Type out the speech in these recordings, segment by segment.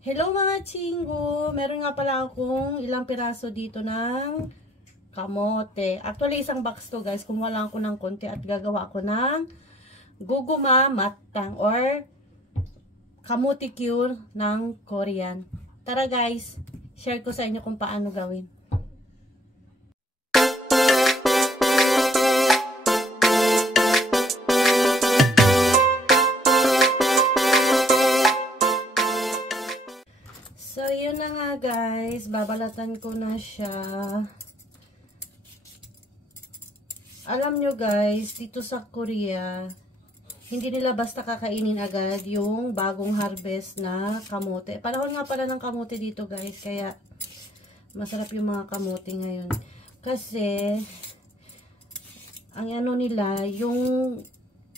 Hello mga chinggo! Meron nga pala akong ilang piraso dito ng kamote. Actually, isang box to guys. Kumuha lang ako ng konti at gagawa ako ng guguma matang or kamote cure ng Korean. Tara guys, share ko sa inyo kung paano gawin. So, yun na nga guys. Babalatan ko na siya. Alam nyo guys, dito sa Korea, hindi nila basta kakainin agad yung bagong harvest na kamote. Panahon nga pala ng kamote dito guys. Kaya, masarap yung mga kamote ngayon. Kasi, ang ano nila, yung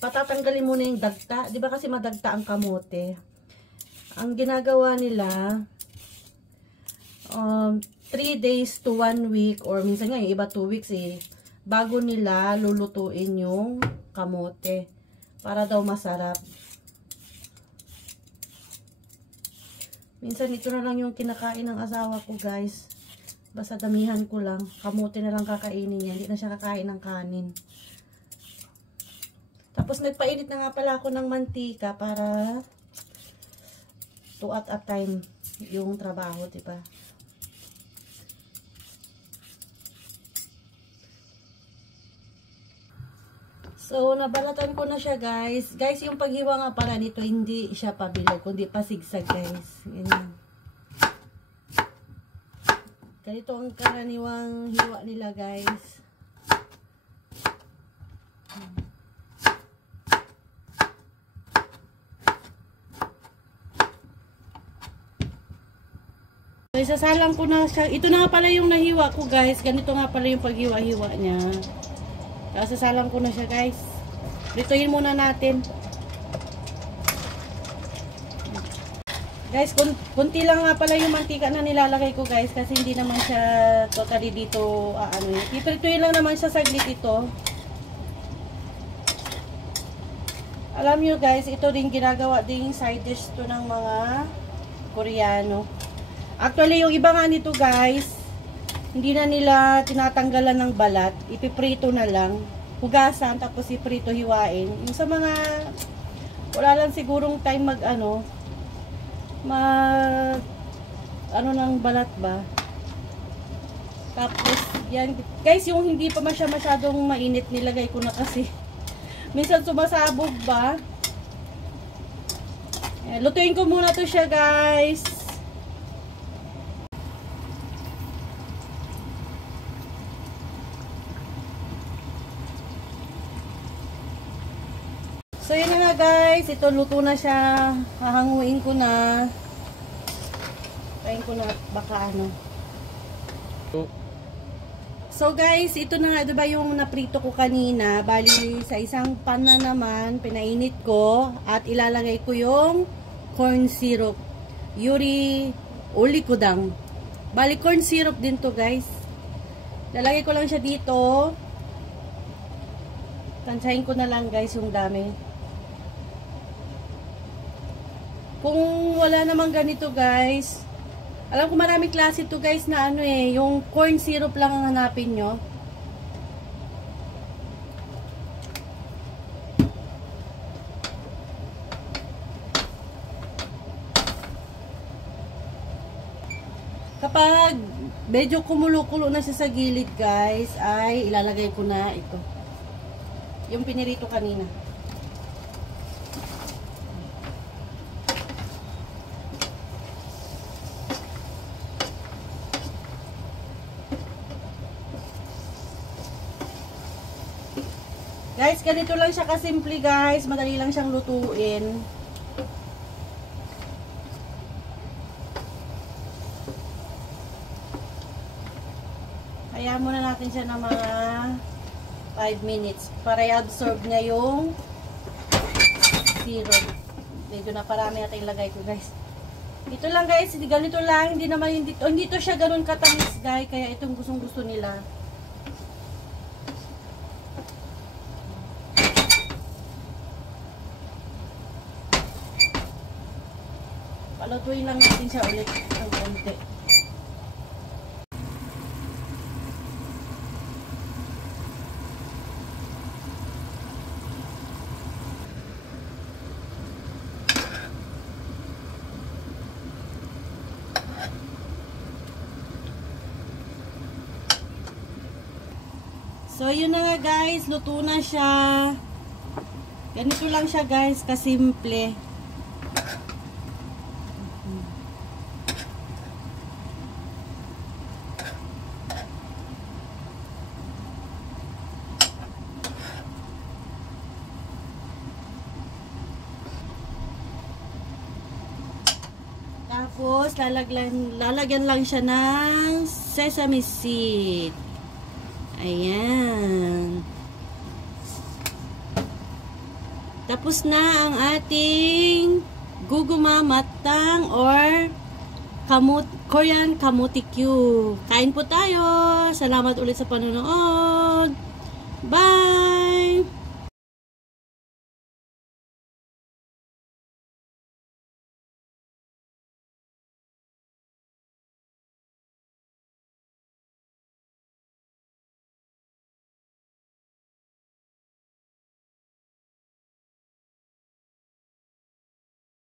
patatanggalin muna yung dagta. Diba kasi madagta ang kamote? Ang ginagawa nila, 3 days to 1 week or minsan nga yung iba 2 weeks bago nila lulutuin yung kamote para daw masarap. Minsan ito na lang yung kinakain ng asawa ko guys, basta damihan ko lang, kamote na lang kakainin niya, hindi na siya kakain ng kanin. Tapos nagpainit na nga pala ako ng mantika para 2 at a time yung trabaho, diba? So, nabalatan ko na siya, guys. Guys, yung paghiwa nga pala nito, hindi siya pabilog, kundi pasigsag, guys. Ganyan. Ganito ang karaniwang hiwa nila, guys. So, isasalang ko na siya. Ito na nga pala yung nahiwa ko, guys. Ganito nga pala yung paghiwa-hiwa niya. Tapos sasalang ko na siya guys. Prituhin muna natin. Guys, kunti lang nga pala yung mantika na nilalagay ko guys. Kasi hindi naman siya totally dito iprituhin lang naman siya saglit ito. Alam nyo guys, ito din ginagawa din side dish to ng mga Koreano. Actually, yung iba nga nito guys, hindi na nila tinatanggalan ng balat. Ipiprito na lang. Hugasan, tapos iprito, hiwain. Yung sa mga, wala lang sigurong time ano ng balat ba. Tapos, yan. Guys, yung hindi pa masyadong mainit, nilagay ko na kasi. Minsan sumasabog ba. Lutuin ko muna to siya guys. So, yun na nga guys. Ito, luto na siya. Hahanguin ko na. Kain ko na baka ano. So, guys, ito na nga. Diba yung naprito ko kanina? Bali, sa isang pan na naman, pinainit ko. At ilalagay ko yung corn syrup. Yuri ulikudang. Bali, corn syrup din to guys. Lalagay ko lang siya dito. Tansyahin ko na lang guys yung dami. Kung wala namang ganito guys, alam ko maraming klase to guys na yung corn syrup lang ang hanapin nyo. Kapag medyo kumulo-kulo na siya sa gilid guys, ay ilalagay ko na ito. Yung pinirito kanina. Guys, ganito lang siya kasimple guys. Madali lang siyang lutuin. Kaya muna natin siya ng mga 5 minutes para i-absorb niya yung syrup. Medyo na parami natin ilagay ko guys. Ito lang guys, ganito lang. Hindi to siya ganun katamis guys. Kaya itong gustong-gusto nila. Lutuin lang natin siya ulit ng konti. So, yun na nga guys. Luto na siya. Ganito lang siya guys. Kasimple. Tapos, lalagyan lang siya ng sesame seed. Ayan. Tapos na ang ating guguma matang or Korean kamuti Q. Kain po tayo. Salamat ulit sa panonood. Bye!